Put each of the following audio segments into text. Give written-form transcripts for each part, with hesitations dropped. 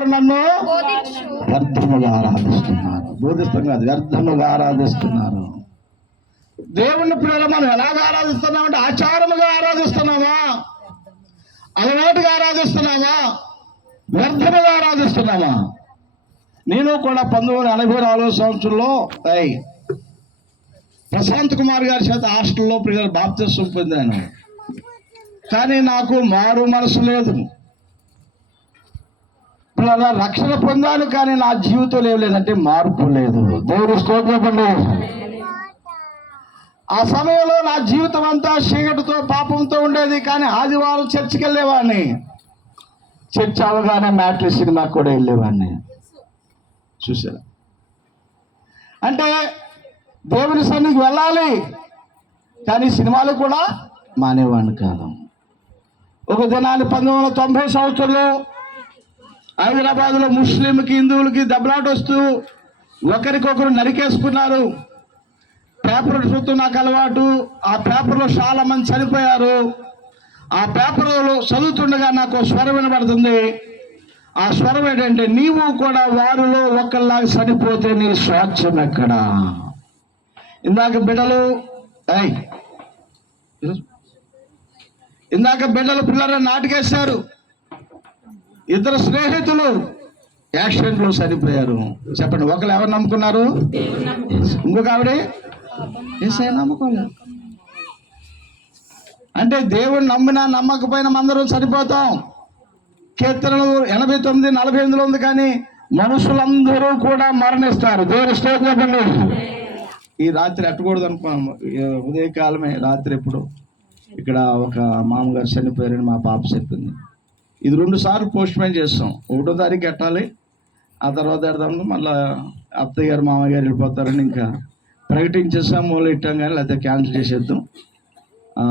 వారు నన్ను వ్యర్థముగా ఆరాధిస్తున్నారు. బోధిస్తాం కాదు, వ్యర్థముగా ఆరాధిస్తున్నారు. దేవుని పిల్లలు మనం ఎలాగ ఆరాధిస్తున్నామంటే ఆచారముగా ఆరాధిస్తున్నామా, అలవాటుగా ఆరాధిస్తున్నామా, వ్యర్థముగా ఆరాధిస్తున్నామా? నేను కూడా 1984 సంవత్సరంలో ప్రశాంత్ కుమార్ గారి చేత హాస్టల్లో పిల్లలు బాప్తిస్మం పొందాను. కానీ నాకు మారు మనసు లేదు. పిల్లల రక్షణ పొందాను కానీ నా జీవితంలో ఏం లేదంటే మార్పు లేదు. దేవుడు స్తోత్రం. ఆ సమయంలో నా జీవితం అంతా చీకటితో పాపంతో ఉండేది. కానీ ఆదివారం చర్చికి వెళ్ళేవాడిని. చర్చ్ అవగానే మ్యాట్లీ సినిమాకి కూడా వెళ్ళేవాడిని. చూసారా? అంటే దేవుని సన్నిధికి వెళ్ళాలి కానీ సినిమాలు కూడా మానేవాడిని కాదు. ఒక దినాన్ని 1990 సంవత్సరంలో హైదరాబాద్లో ముస్లింకి హిందువులకి దెబ్బలాట వస్తూ ఒకరికొకరు నరికేసుకున్నారు. పేపర్ చూస్తూ నాకు అలవాటు. ఆ పేపర్లో చాలా మంది చనిపోయారు. ఆ పేపర్లో చదువుతుండగా నాకు స్వరం వినబడుతుంది. ఆ స్వరం ఏంటంటే, నీవు కూడా వారిలో ఒకళ్ళలాగా చనిపోతే నీ స్వాస్థ్యం ఎక్కడా? ఇందాక బిడ్డలు పిల్లలు నాటుకేశారు. 2 స్నేహితులు యాక్సిడెంట్లో చనిపోయారు. చెప్పండి, ఒకరు ఎవరు నమ్ముకున్నారు? ఇంకొక ఆవిడ యేసయ్య నమ్ముకోలేదు. అంటే దేవుని నమ్మినా నమ్మకపోయినా అందరూ చనిపోతాం. కీర్తనలు 89:48 ఉంది. కానీ మనుషులందరూ కూడా మరణిస్తారు. దేవుని స్తోత్రం. ఈ రాత్రి ఎట్టకూడదు అనుకున్నాము. ఉదయకాలమే రాత్రి ఎప్పుడు ఇక్కడ ఒక మామగారు చనిపోయారని మా పాప చెప్పింది. ఇది 2 సార్లు పోస్ట్పోన్ చేస్తాం. 1వ తారీఖు ఎట్టాలి, ఆ తర్వాత ఎడదాము. మళ్ళీ అత్తయ్య గారు మామయ్య గారు వెళ్ళిపోతారని ఇంకా ప్రకటించేసాం. మూల ఇట్టాం కానీ లేకపోతే క్యాన్సిల్ చేసేద్దాం.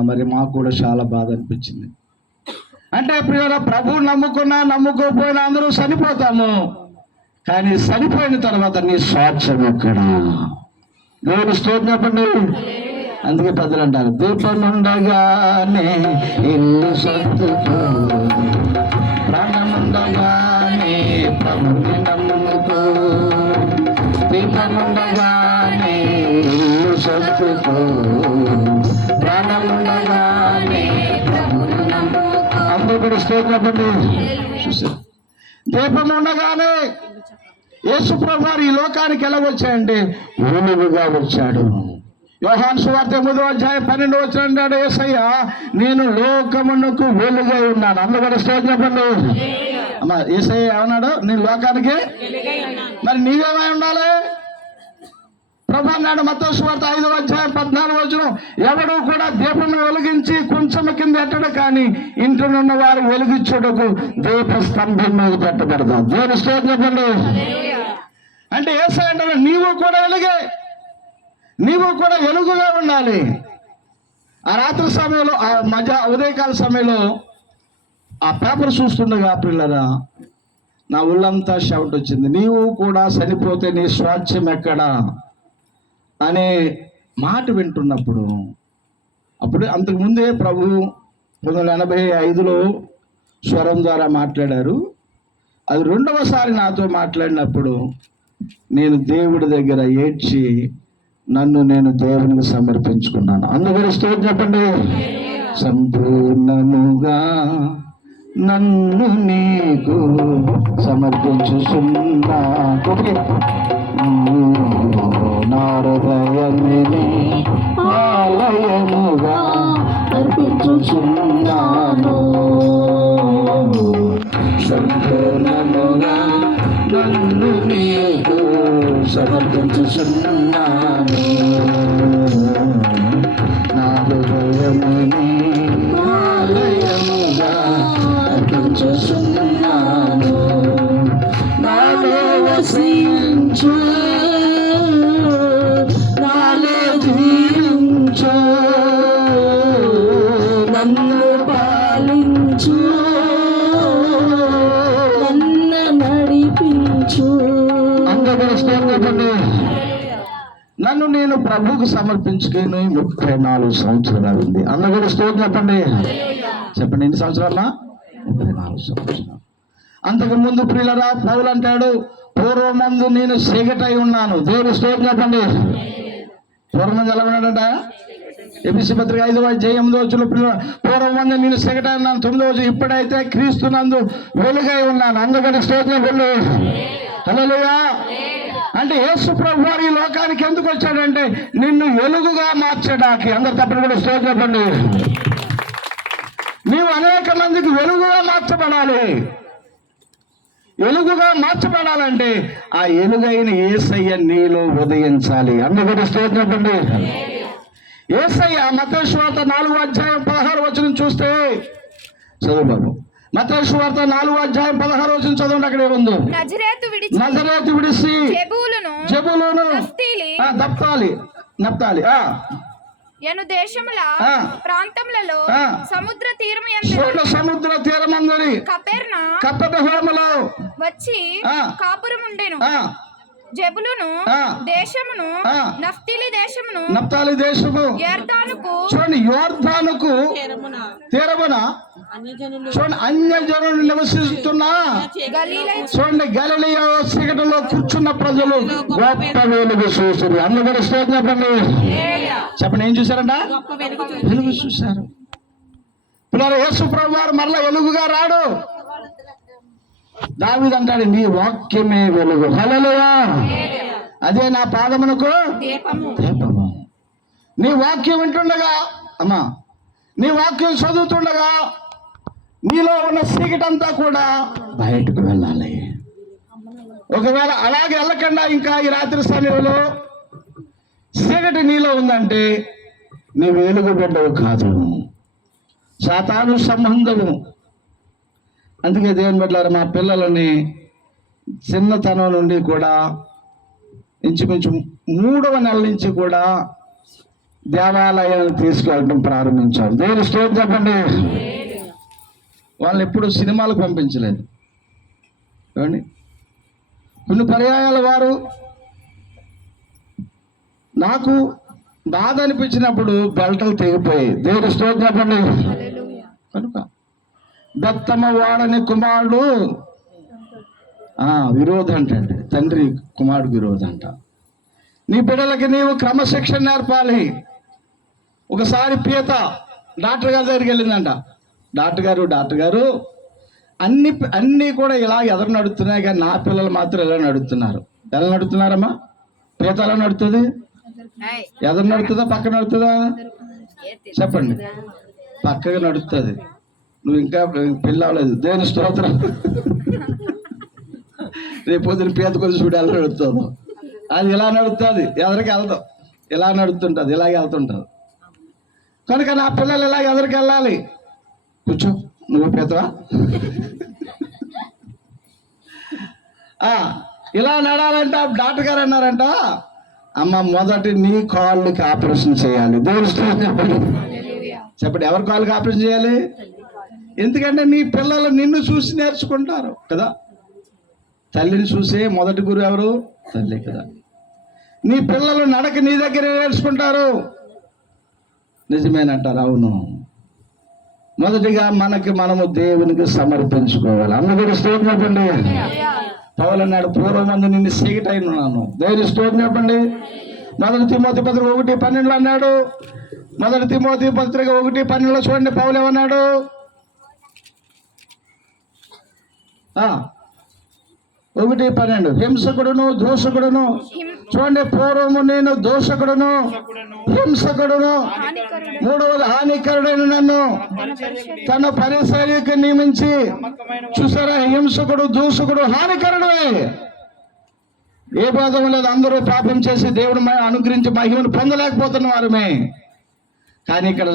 మరి మాకు కూడా చాలా బాధ అనిపించింది. అంటే ప్రియుల, ప్రభువు నమ్ముకున్నా నమ్ముకోకపోయినా అందరూ చనిపోతాము. కానీ చనిపోయిన తర్వాత నీ స్వాస్థ్యం ఎక్కడా? దేవుని స్తోత్రం. అందుకే పెద్దలు అంటారు, దీపం ఉండగానే ఇల్లు సర్దుకో, ప్రాణం ఉండగానే ప్రభుని నమ్ముకో. దీపం ఉండగానే ఇల్లు సర్దుకో, ప్రాణం ఉండగానే ప్రభుని నమ్ముకో. అందరూ కూడా స్తోత్రం. చూసారు? దీపం ఉండగానే యేసు ప్రభువు ఈ లోకానికి ఎలా వచ్చాయంటే వెలుగుగా వచ్చాడు. యోహాను సువార్త 8:12 అంటాడు, యేసయ్య నేను లోకమునకు వెలుగై ఉన్నాను. అందరూ కూడా స్తోత్రం. అమ్మా, యేసయ్య ఏమన్నాడు? నేను లోకానికి. మరి నీవేమై ఉండాలి? ప్రభు అన్నాడు మత్తయి సువార్త 5:14, ఎవడు కూడా దీపం వెలిగించి కొంచెం కింద ఎట్టడు కానీ ఇంటినున్న వారు వెలిగించుటకు దీప స్తంభం మీద పెట్టబడతాం. దేవుని స్తోత్రం. అంటే యేసయ్య అంటాడు, నీవు కూడా వెలుగే, నీవు కూడా వెలుగుగా ఉండాలి. ఆ రాత్రి సమయంలో, ఆ ఉదయకాల సమయంలో ఆ పేపర్ చూస్తుండగా పిల్లరా నా ఒళ్ళంతా షౌట్ వచ్చింది. నీవు కూడా చనిపోతే నీ స్వాస్థ్యం ఎక్కడా అనే మాట వింటున్నప్పుడు, అప్పుడు అంతకుముందే ప్రభు 1985లో స్వరం ద్వారా మాట్లాడారు. అది 2వసారి నాతో మాట్లాడినప్పుడు నేను దేవుడి దగ్గర ఏడ్చి నన్ను నేను దేవునికి సమర్పించుకున్నాను. అందుకని స్తోత్రం చెప్పండి. సంపూర్ణముగా నన్ను నీకు సమర్పించుచున్నా, నా హృదయాన్ని ఆలయముగా అర్పించుచున్నాను. సంపూర్ణముగా నన్ను నీకు సమర్పించుచున్నాను. నా హృదయాన్ని ఆలయముగా అర్పించుచున్నాను. నాలో వసించు, నాలో జీవించు, నన్ను పాలించు, నన్ను నడిపించు. నన్ను నేను ప్రభువుకు సమర్పించుకొని 34 సంవత్సరాలు ఉంది. అందరూ స్తోత్రం చెప్పండి. చెప్పండి, ఎన్ని సంవత్సరాలా? 34 సంవత్సరాలు. అంతకు ముందు ప్రియులరా పౌలు అంటాడు, పూర్వమందు నేను సిగటై ఉన్నాను. దేవుని స్తోత్రం చెప్పండి. పూర్వమందు ఎలా ఉన్నాడంట? ఎఫెసీ పత్రిక 5:8 పూర్వమందు నేను సిగటై ఉన్నాను. 9 ఇప్పుడైతే క్రీస్తునందు వెలుగై ఉన్నాను. అందుకని స్తోత్రం చెప్పండి. హల్లెలూయా. అంటే యేసు ప్రభువు వారు ఈ లోకానికి ఎందుకు వచ్చాడంటే నిన్ను వెలుగుగా మార్చడానికి. అందరు తప్పని కూడా స్తోత్రం చెప్పండి. నీవు అనేక మందికి వెలుగుగా మార్చబడాలి. వెలుగుగా మార్చబడాలంటే ఆ వెలుగైన యేసయ్య నీలో ఉదయించాలి. అందుకని స్తోత్రం చెప్పండి. యేసయ్య మత్తయి సువార్త 4:16 చూస్తే చదువు బాబు. మత్తయి సువార్త 4:16 చదవండి. అక్కడ ఏముందో? నజరేతు విడిసి జెబూలూను నప్తాలి ఎను దేశముల ప్రాంతములలో సముద్ర తీరమందరి కపెర్నహూములో వచ్చి కాపురం ఉండెను. జెబులును దేశమును నఫ్తాలి దేశము యోర్దానుకు తీరమున చూడండి అన్యజనులు నివసిస్తున్నా. చూడండి గలిలయ చీకటిలో కూర్చున్న ప్రజలు గొప్ప వెలుగు చూసారు. అందుకని స్తోత్రం చెప్పండి. చెప్పండి, ఏం చూశారంట? వెలుగు చూశారు. పిల్లలు, యేసు ప్రభువు వారు మరలా వెలుగుగా రాడు. దావీదు అంటాడు, నీ వాక్యమే వెలుగు. హల్లెలూయా. అదే నా పాదమునకు దీపము. నీ వాక్యం వింటుండగా అమ్మా, నీ వాక్యం చదువుతుండగా నీలో ఉన్న చీకటంతా కూడా బయటకు వెళ్ళాలి. ఒకవేళ అలాగే వెళ్ళకుండా ఇంకా ఈ రాత్రి సమయంలో చీకటి నీలో ఉందంటే నీ వెలుగు బిడ్డవు కాదు, సాతాను సంబంధము. అందుకే దేవుని బిడ్డలారా, మా పిల్లలని చిన్నతనం నుండి కూడా ఇంచుమించు 3వ నెల నుంచి కూడా దేవాలయాలను తీసుకెళ్ళడం ప్రారంభించాం. దేవుని స్తోత్రం చెప్పండి. వాళ్ళని ఎప్పుడు సినిమాలకు పంపించలేదు. ఏమండి, కొన్ని పర్యాయాల వారు నాకు బాధ అనిపించినప్పుడు బెల్టలు తెగిపోయాయి. దేవుని స్తోత్రం చెప్పండి. కనుక దత్తమ్మ వాడని కుమారుడు విరోధం అంటండి, తండ్రి కుమారుడు విరోధం అంట. నీ బిడ్డలకి నీవు క్రమశిక్షణ నేర్పాలి. ఒకసారి పీత డాక్టర్ గారి దగ్గరికి వెళ్ళిందంట. డాక్టర్ గారు అన్నీ కూడా ఇలా ఎదురు నడుస్తున్నాయి, కానీ నా పిల్లలు మాత్రం ఎలా నడుస్తున్నారు? ఎలా నడుస్తున్నారమ్మా? పీత ఎలా నడుతుంది? ఎదురు నడుతుందా పక్కన నడుతుందా? చెప్పండి. పక్కగా నడుస్తుంది. నువ్వు ఇంకా పెళ్ళి అవ్వలేదు. దేవుని స్తోత్రం. రేపు పొద్దున పీత కొద్ది చూడు ఎలా నడుస్తుందో. అది ఇలా నడుస్తుంది, ఎదరికి వెళ్తాం. ఇలా నడుస్తుంటుంది, ఇలాగే వెళ్తుంటుంది. కనుక నా పిల్లలు ఇలా ఎదరికి వెళ్ళాలి. కూర్చో, నువ్వు పీతవా? ఇలా నడాలంట. డాక్టర్ గారు అన్నారంట, అమ్మ మొదటి నీ కాళ్ళకి ఆపరేషన్ చేయాలి. దేవుని స్తోత్రం చెప్పండి. చెప్పండి, ఎవరి కాళ్ళకి ఆపరేషన్ చేయాలి? ఎందుకంటే నీ పిల్లలు నిన్ను చూసి నేర్చుకుంటారు కదా. తల్లిని చూసే మొదటి గురువు ఎవరు? తల్లి కదా. నీ పిల్లలు నడక నీ దగ్గరే నేర్చుకుంటారు. నిజమేనంటారు. అవును. మొదటిగా మనము దేవునికి సమర్పించుకోవాలి. అందుకని స్తోత్రం చెప్పండి. పౌలు అన్నాడు, పూర్వమందు నిన్ను చీకటై ఉన్నాను. దేవుని స్తోత్రం చెప్పండి. 1 తిమోతి పత్రిక 1:12 అన్నాడు. 1 తిమోతి పత్రిక 1:12 చూడండి, పౌలు ఏమన్నాడు? 1:12 హింసకుడును దోషకుడును. చూడండి, పూర్వము నేను దోషకుడును హింసకుడును, 3వది హానికరుడైన నన్ను తన పరిసరికి నియమించి. చూసారా, హింసకుడు దూషకుడు హానికరుడే. ఏ బాధం లేదు. అందరూ పాపం చేసి దేవుడు అనుగ్రహించి మహిమను పొందలేకపోతున్న వారమే. కానీ ఇక్కడ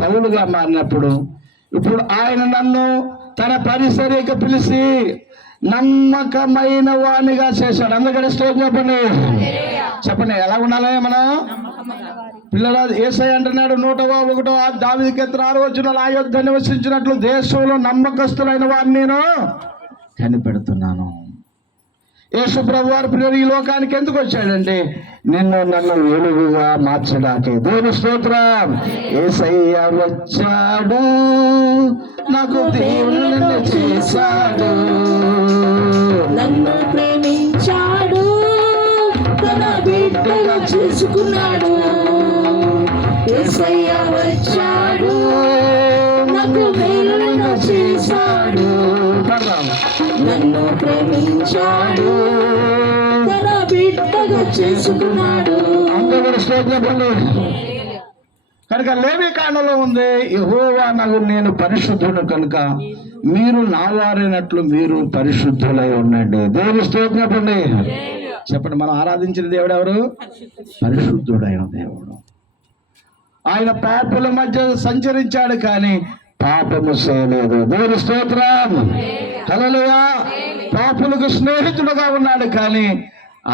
పౌలుగా మారినప్పుడు ఇప్పుడు ఆయన నన్ను తన పరిసరికి పిలిచి నమ్మకమైన వాణిగా చేశాడు. అందుకని స్తోత్రం చెప్పండి. చెప్పండి, ఎలా ఉండాలి మనం? పిల్లల యేసయ్య అంటున్నాడు 101 దావీదు కీర్తన 6 ఆ యొద్ద నివసించినట్లు దేశంలో నమ్మకస్తులైన వారిని నేను కనిపెడుతున్నాను. యేసు ప్రభు వారి ప్రియుడు ఈ లోకానికి ఎందుకు వచ్చాడంటే నన్ను వెలుగుగా మార్చడానికి. దేవుని స్తోత్రం. యేసయ్య వచ్చాడు, నాకు దేవుడు నన్ను చేశాడు, నన్ను ప్రేమించాడు, తన బిడ్డగా చేసుకున్నాడు. యేసయ్య వచ్చాడు, నాకు మేలులను చేశాడు, నన్ను ప్రేమించాడు, తన బిడ్డగా చేసుకున్నాడు. అందరూ స్తోత్రం. కనుక లేవి కాండలో ఉంది, యెహోవా నాకు నేను పరిశుద్ధుడు కనుక మీరు నా వారైనట్లు మీరు పరిశుద్ధులై ఉండండి. దేవుని స్తోత్రం. చెప్పండి, మనం ఆరాధించిన దేవుడు ఎవరు? పరిశుద్ధుడైన దేవుడు. ఆయన పాపుల మధ్య సంచరించాడు కానీ పాపము చేయలేదు. దేవుని స్తోత్రం. హల్లెలూయా. పాపులకు స్నేహితుడుగా ఉన్నాడు కానీ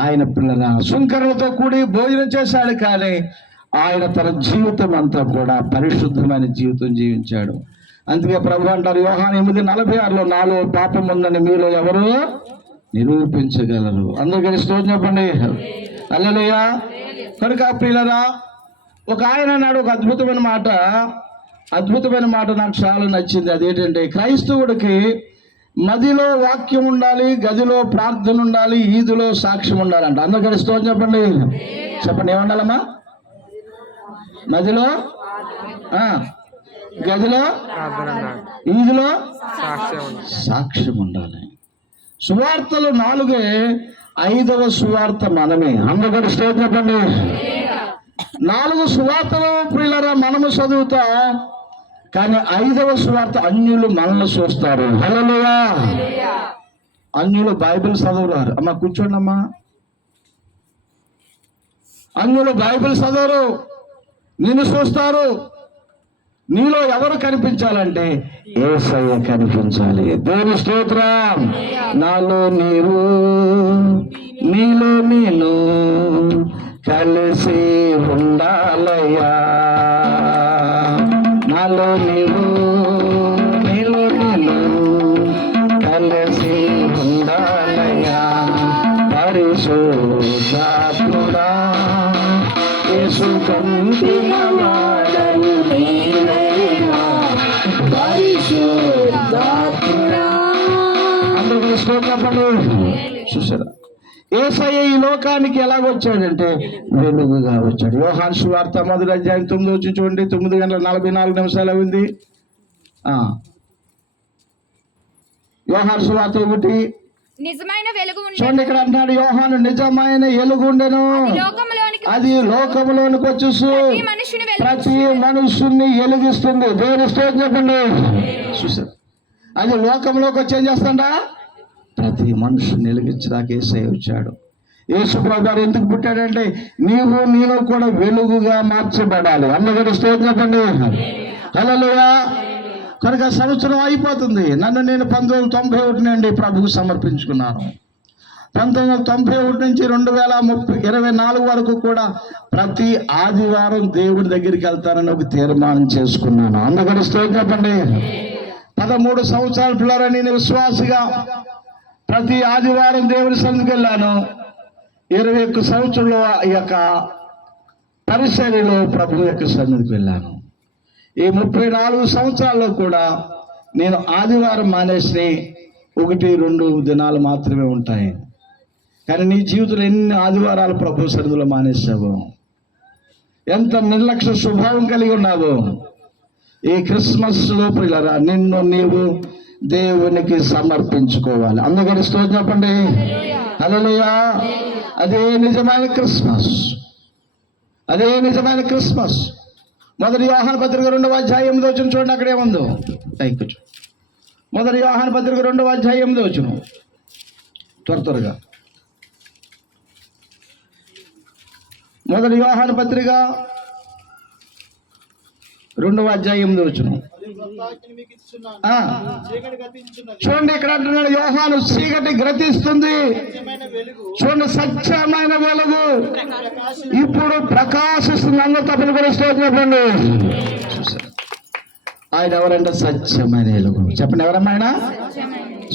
ఆయన పిల్లల సుంకరులతో కూడి భోజనం చేశాడు కానీ ఆయన తన జీవితం అంతా కూడా పరిశుద్ధమైన జీవితం జీవించాడు. అందుకే ప్రభు అంటారు యోహాను 8:46 నాలో పాపం ఉందని మీలో ఎవరు నిరూపించగలరు. అందుకని స్తోత్రం చెప్పండి. హల్లెలూయా. కనుక ప్రియులరా, ఒక ఆయన అన్నాడు ఒక అద్భుతమైన మాట నాకు చాలా నచ్చింది. అదేంటంటే క్రైస్తవుడికి మదిలో వాక్యం ఉండాలి, గదిలో ప్రార్థన ఉండాలి, ఈదులో సాక్ష్యం ఉండాలంట. అందుకని స్తోత్రం చెప్పండి. చెప్పండి, ఏముండాలమ్మా? మదిలో, గదిలో, ఈదులో సాక్ష్యం ఉండాలి. సువార్తలు 4, 5వ సువార్త మనమే. అందుకని స్తోత్రం చెప్పండి. 4 సువార్తలు ప్రియులరా మనము చదువుతా కానీ 5వ సువార్త అన్యులు మనల్ని చూస్తారు. హల్లెలూయా. అన్యులు బైబిల్ చదవరు. అమ్మా కూర్చోండి అమ్మా. అన్యులు బైబిల్ చదవరు, నిన్ను చూస్తారు. నీలో ఎవరు కనిపించాలంటే యేసయ్య కనిపించాలి. దేవుని స్తోత్రం. నాలో నీవు, నీలో నేను కలిసి ఉండాలయ్యా. నాలో నీవు, నీలో నేను కలిసి ఉండాలయ్యా. పరిశుద్ధాత్ముడా యేసు పంపిన వాడవు నీవేనా, పరిశుద్ధాత్ముడా. అందరూ స్తోత్రపడు. చూసారా, యేసయ్య ఈ లోకానికి ఎలాగొచ్చాడంటే వెలుగుగా వచ్చాడు. యోహాను సువార్త 1:9 చూడండి. 9:44 ఉంది. యోహాను సువార్త 1 నిజమైన వెలుగు చూడండి. ఇక్కడ అంటున్నాడు యోహాను నిజమైన వెలుగుండెను, అది లోకములోనికి వచ్చి ప్రతి మనుషుల్ని వెలిగిస్తుంది. దేవుని స్తోత్రం చెప్పండి. చూసారు, అది లోకంలోకి వచ్చి ఏం చేస్తాడా? ప్రతి మనుషుని వెలిగించడానికి యేసయ్య వచ్చాడు. యేసు ప్రభువు ఎందుకు పుట్టాడంటే నేను కూడా వెలుగుగా మార్చబడాలి. అందుకని స్తోత్రం చెప్పండి. హల్లెలూయా. కనుక సంవత్సరం అయిపోతుంది. నేను 1991 నుండి ప్రభువుకు సమర్పించుకున్నాను. 1991 నుంచి 2024 వరకు కూడా ప్రతి ఆదివారం దేవుడి దగ్గరికి వెళ్తానని ఒక తీర్మానం చేసుకున్నాను. అందుకని స్తోత్రం చెప్పండి. 13 సంవత్సరాల పిల్లరా నేను విశ్వాసిగా ప్రతి ఆదివారం దేవుని సన్నిధికి వెళ్ళాను. 21 సంవత్సరంలో ఈ యొక్క పరిసరిలో ప్రభు యొక్క సన్నిధికి వెళ్ళాను. ఈ 34 సంవత్సరాల్లో కూడా నేను ఆదివారం మానేసి 1-2 దినాలు మాత్రమే ఉంటాయి. కానీ నీ జీవితంలో ఎన్ని ఆదివారాలు ప్రభు సన్నిధిలో మానేసావు, ఎంత నిర్లక్ష్య స్వభావం కలిగి ఉన్నావు. ఈ క్రిస్మస్ లో పిల్లరా నీవు దేవునికి సమర్పించుకోవాలి. అందుకని స్తోత్రం చెప్పండి. హల్లెలూయా. అదే నిజమైన క్రిస్మస్, అదే నిజమైన క్రిస్మస్. 1 యోహాను పత్రిక 2:8 చూడండి. అక్కడ ఏముందో కూర్చో. 1 యోహాను పత్రిక 2:8 త్వరగా. 1 యోహాను పత్రిక 2:8 చూడండి. ఇక్కడ అంటున్నాడు యోహాను చీకటి గ్రతిస్తుంది, చూడండి సత్యమైన వెలుగు ఇప్పుడు ప్రకాశిస్తుంది. అందరూ తప్పని కూడా చెప్పండి. ఆయన ఎవరంటే స్వచ్ఛమైన వెలుగు. చెప్పండి, ఎవరమ్మా ఆయన?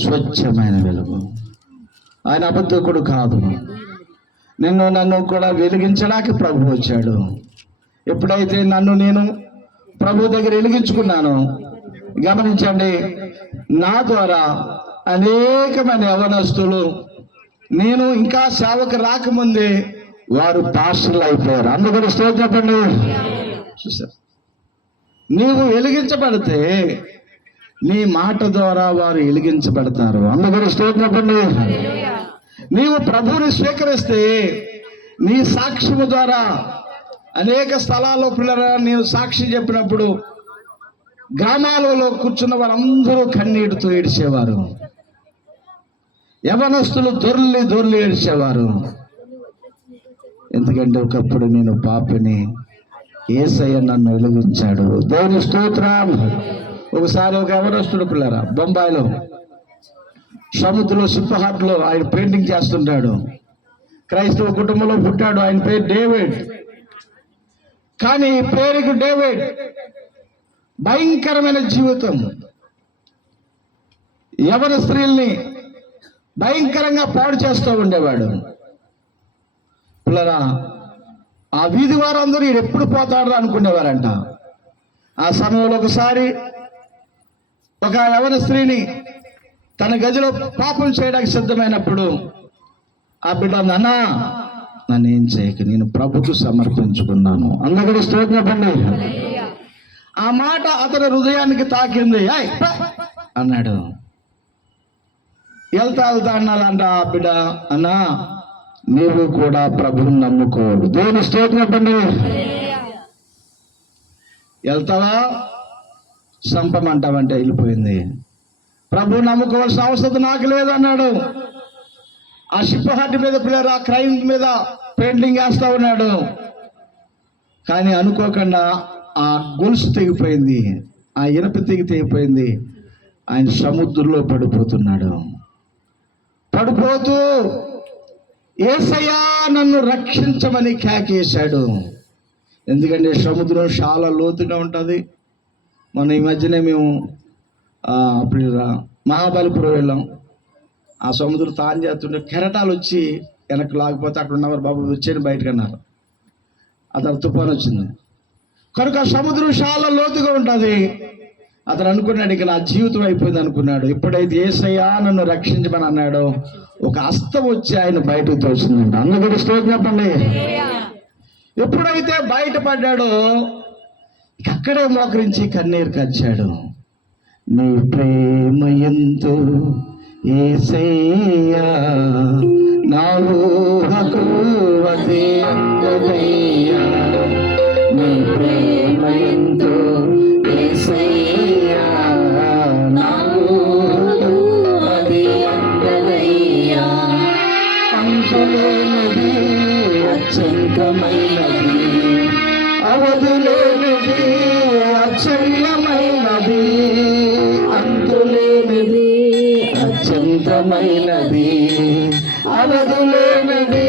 స్వచ్ఛమైన వెలుగు. ఆయన అబద్ధకుడు కాదు. నిన్ను నన్ను కూడా వెలిగించడానికి ప్రభు వచ్చాడు. ఎప్పుడైతే నన్ను నేను ప్రభు దగ్గర వెలిగించుకున్నాను, గమనించండి, నా ద్వారా అనేకమైన యవనస్తులు నేను ఇంకా సేవకు రాకముందే వారు పాస్టర్లు అయిపోయారు. అందుకని స్తోత్రం చెప్పండి. చూసారు, నీవు వెలిగించబడితే నీ మాట ద్వారా వారు వెలిగించబడతారు. అందుకని స్తోత్రం చెప్పండి. నీవు ప్రభువుని స్వీకరిస్తే నీ సాక్ష్యము ద్వారా అనేక స్థలాల్లో పిల్లరా నేను సాక్షి చెప్పినప్పుడు గ్రామాలలో కూర్చున్న వారందరూ కన్నీటితో ఏడ్చేవారు. యవనస్తులు దొర్లి ఏడ్చేవారు. ఎందుకంటే ఒకప్పుడు నేను పాపిని, యేసయ్య నన్ను వెలిగించాడు. దేవుని స్తోత్రం. ఒకసారి ఒక యవనస్తుడు పిల్లరా బొంబాయిలో సముద్రంలో సిప్పహాట్లో ఆయన పెయింటింగ్ చేస్తుంటాడు. క్రైస్తవ కుటుంబంలో పుట్టాడు. ఆయన పేరు డేవిడ్. కానీ పేరుకు డేవిడ్, భయంకరమైన జీవితం. యవన స్త్రీల్ని భయంకరంగా పాడు చేస్తూ ఉండేవాడు. పిల్లరా ఆ వీధి వారందరూ ఈడు ఎప్పుడు పోతాడు అనుకునేవారంట. ఆ సమయంలో ఒకసారి ఒక యవన స్త్రీని తన గదిలో పాపం చేయడానికి సిద్ధమైనప్పుడు ఆ బిడ్డ, నాన్నా నన్ను ఏం చేయక, నేను ప్రభుకు సమర్పించుకున్నాను. అందుకని స్తోత్రం చెప్పండి. ఆ మాట అతని హృదయానికి తాకింది. అన్నాడు. వెళ్తా అన్నాడంట ఆ బిడ్డ, అన్నా నీవు కూడా ప్రభువుని నమ్ముకోడు. దేవుని స్తోత్రం చెప్పండి. వెళ్తావా, సంపమంటావంటే వెళ్ళిపోయింది. ప్రభువు నమ్ముకోవాల్సిన అవసరం నాకు లేదు అన్నాడు. ఆ షిప్పహాటి మీద పిల్లలు ఆ క్రైమ్ మీద పెయింటింగ్ వేస్తా ఉన్నాడు. కానీ అనుకోకుండా ఆ గొలుసు తెగిపోయింది, ఆ ఇనప తెగిపోయింది. ఆయన సముద్రంలో పడిపోతున్నాడు. పడిపోతూ యేసయ్యా నన్ను రక్షించమని కేకేశాడు. ఎందుకంటే సముద్రం చాలా లోతుగా ఉంటుంది. మన ఈ మధ్యనే మేము అప్పుడు మహాబలిపురం వెళ్ళాం. ఆ సముద్రం తాను చేస్తుంటే కెరటాలు వచ్చి వెనక్కి లాగిపోతే అక్కడ ఉన్నవారు బాబు వచ్చేది బయటకు అన్నారు. అతను తుఫాను వచ్చింది కనుక సముద్రం చాలా లోతుగా ఉంటుంది. అతను అనుకున్నాడు ఇక నా జీవితం అయిపోయింది అనుకున్నాడు. ఎప్పుడైతే యేసయ్యా నన్ను రక్షించమని అన్నాడో ఒక హస్తం వచ్చి ఆయన బయటకు తోసిందంట. అందుకని స్తోత్రం చెప్పండి. ఎప్పుడైతే బయటపడ్డాడో అక్కడే మోకరించి కన్నీరు కచ్చాడు. నీ ప్రేమ ఎంతో యేసయ్యా నా ఊహకు అదే అందదయ్యా. నీ ప్రేమ ఎంతో యేసయ్యా నా ఊహకు అదే అందదయ్యా. అంతులేనిది అత్యంతమైనది, అవధులేనిది ఆశ్చర్యమైనది, అంతులేనిది అత్యంతమైనది, అవధులేనిది